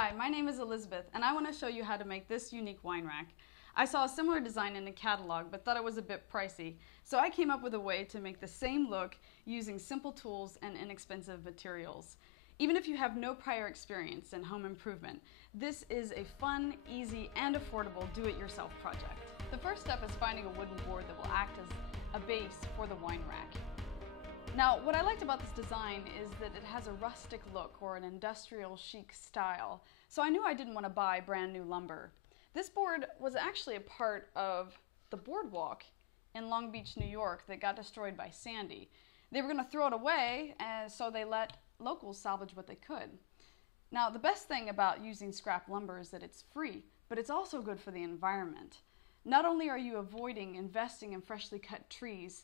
Hi, my name is Elizabeth, and I want to show you how to make this unique wine rack. I saw a similar design in a catalog, but thought it was a bit pricey, so I came up with a way to make the same look using simple tools and inexpensive materials. Even if you have no prior experience in home improvement, this is a fun, easy, and affordable do-it-yourself project. The first step is finding a wooden board that will act as a base for the wine rack. Now, what I liked about this design is that it has a rustic look or an industrial chic style, so I knew I didn't want to buy brand new lumber. This board was actually a part of the boardwalk in Long Beach, New York that got destroyed by Sandy. They were going to throw it away, and so they let locals salvage what they could. Now, the best thing about using scrap lumber is that it's free, but it's also good for the environment. Not only are you avoiding investing in freshly cut trees,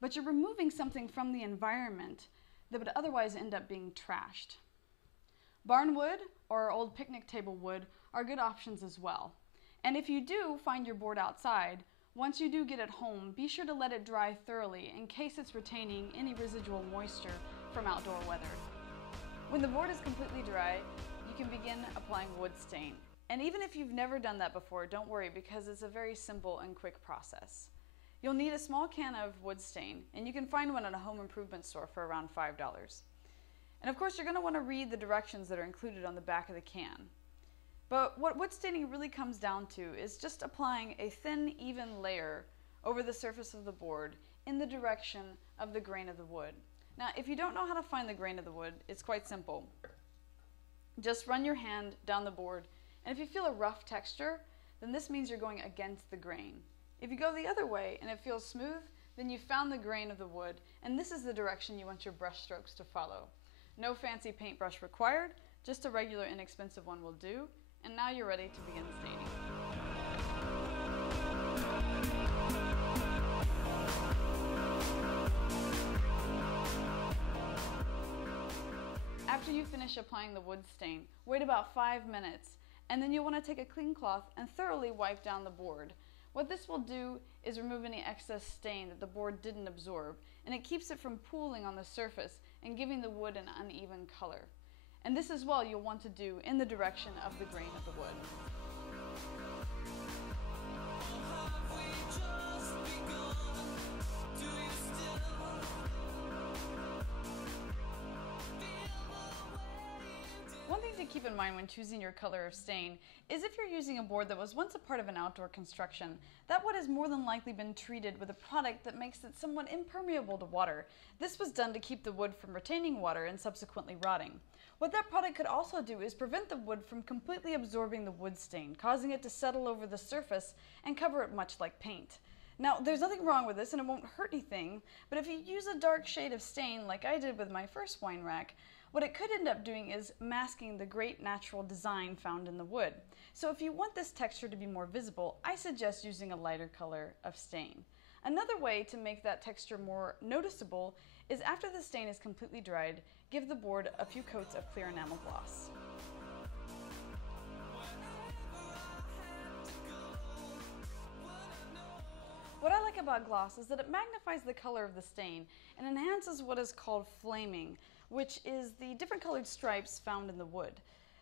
but you're removing something from the environment that would otherwise end up being trashed. Barn wood or old picnic table wood are good options as well. And if you do find your board outside, once you do get it home, be sure to let it dry thoroughly in case it's retaining any residual moisture from outdoor weather. When the board is completely dry, you can begin applying wood stain. And even if you've never done that before, don't worry, because it's a very simple and quick process. You'll need a small can of wood stain, and you can find one at a home improvement store for around $5. And of course, you're going to want to read the directions that are included on the back of the can. But what wood staining really comes down to is just applying a thin, even layer over the surface of the board in the direction of the grain of the wood. Now, if you don't know how to find the grain of the wood, it's quite simple. Just run your hand down the board, and if you feel a rough texture, then this means you're going against the grain. If you go the other way and it feels smooth, then you've found the grain of the wood, and this is the direction you want your brush strokes to follow. No fancy paintbrush required, just a regular inexpensive one will do, and now you're ready to begin staining. After you finish applying the wood stain, wait about 5 minutes, and then you'll want to take a clean cloth and thoroughly wipe down the board. What this will do is remove any excess stain that the board didn't absorb, and it keeps it from pooling on the surface and giving the wood an uneven color. And this as well you'll want to do in the direction of the grain of the wood. One thing to keep in mind when choosing your color of stain is if you're using a board that was once a part of an outdoor construction, that wood has more than likely been treated with a product that makes it somewhat impermeable to water. This was done to keep the wood from retaining water and subsequently rotting. What that product could also do is prevent the wood from completely absorbing the wood stain, causing it to settle over the surface and cover it much like paint. Now, there's nothing wrong with this and it won't hurt anything, but if you use a dark shade of stain like I did with my first wine rack, what it could end up doing is masking the great natural design found in the wood. So if you want this texture to be more visible, I suggest using a lighter color of stain. Another way to make that texture more noticeable is after the stain is completely dried, give the board a few coats of clear enamel gloss. What I like about gloss is that it magnifies the color of the stain and enhances what is called flaming, which is the different colored stripes found in the wood.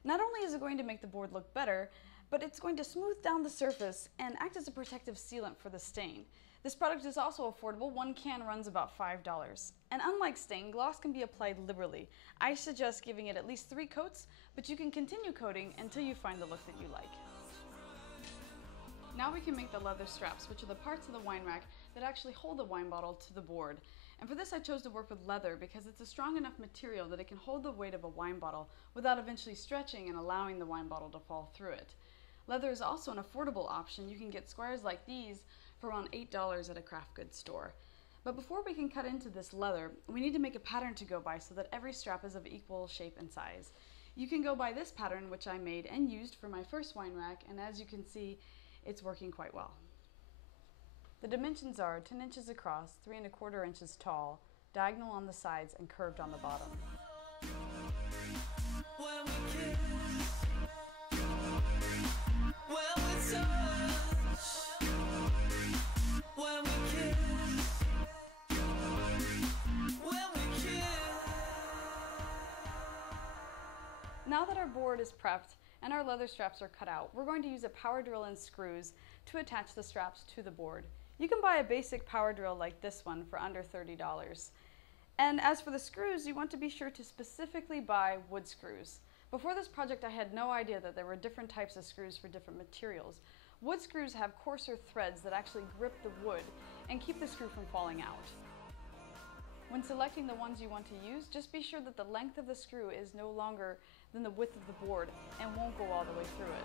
Not only is it going to make the board look better, but it's going to smooth down the surface and act as a protective sealant for the stain. This product is also affordable. One can runs about $5. And unlike stain, gloss can be applied liberally. I suggest giving it at least 3 coats, but you can continue coating until you find the look that you like. Now we can make the leather straps, which are the parts of the wine rack that actually hold the wine bottle to the board. And for this I chose to work with leather because it's a strong enough material that it can hold the weight of a wine bottle without eventually stretching and allowing the wine bottle to fall through it. Leather is also an affordable option. You can get squares like these for around $8 at a craft goods store. But before we can cut into this leather, we need to make a pattern to go by so that every strap is of equal shape and size. You can go by this pattern, which I made and used for my first wine rack, and as you can see, it's working quite well. The dimensions are 10 inches across, 3 1/4 inches tall, diagonal on the sides, and curved on the bottom. Now that our board is prepped and our leather straps are cut out, we're going to use a power drill and screws to attach the straps to the board. You can buy a basic power drill like this one for under $30. And as for the screws, you want to be sure to specifically buy wood screws. Before this project, I had no idea that there were different types of screws for different materials. Wood screws have coarser threads that actually grip the wood and keep the screw from falling out. When selecting the ones you want to use, just be sure that the length of the screw is no longer than the width of the board and won't go all the way through it.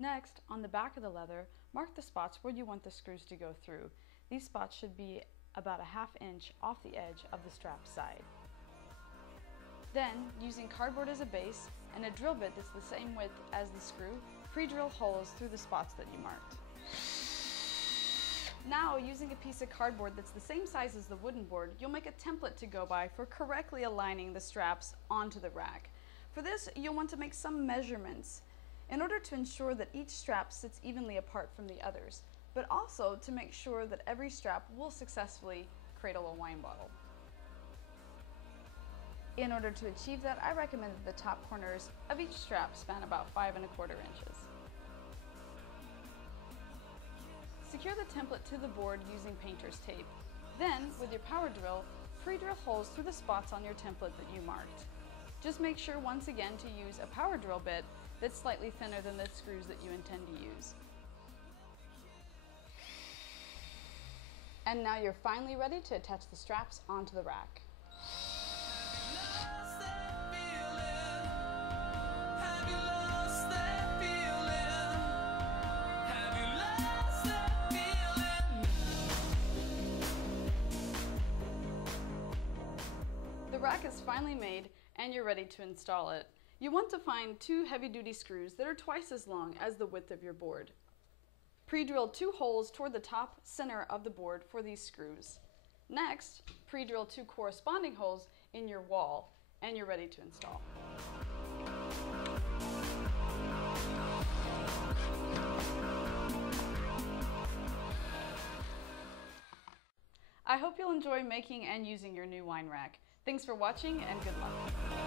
Next, on the back of the leather, mark the spots where you want the screws to go through. These spots should be about a ½ inch off the edge of the strap side. Then, using cardboard as a base and a drill bit that's the same width as the screw, pre-drill holes through the spots that you marked. Now, using a piece of cardboard that's the same size as the wooden board, you'll make a template to go by for correctly aligning the straps onto the rack. For this, you'll want to make some measurements in order to ensure that each strap sits evenly apart from the others, but also to make sure that every strap will successfully cradle a wine bottle. In order to achieve that, I recommend that the top corners of each strap span about 5¼ inches. Secure the template to the board using painter's tape. Then, with your power drill, pre-drill holes through the spots on your template that you marked. Just make sure once again to use a power drill bit that's slightly thinner than the screws that you intend to use. And now you're finally ready to attach the straps onto the rack. The rack is finally made and you're ready to install it. You want to find 2 heavy-duty screws that are twice as long as the width of your board. Pre-drill 2 holes toward the top center of the board for these screws. Next, pre-drill 2 corresponding holes in your wall, and you're ready to install. I hope you'll enjoy making and using your new wine rack. Thanks for watching and good luck.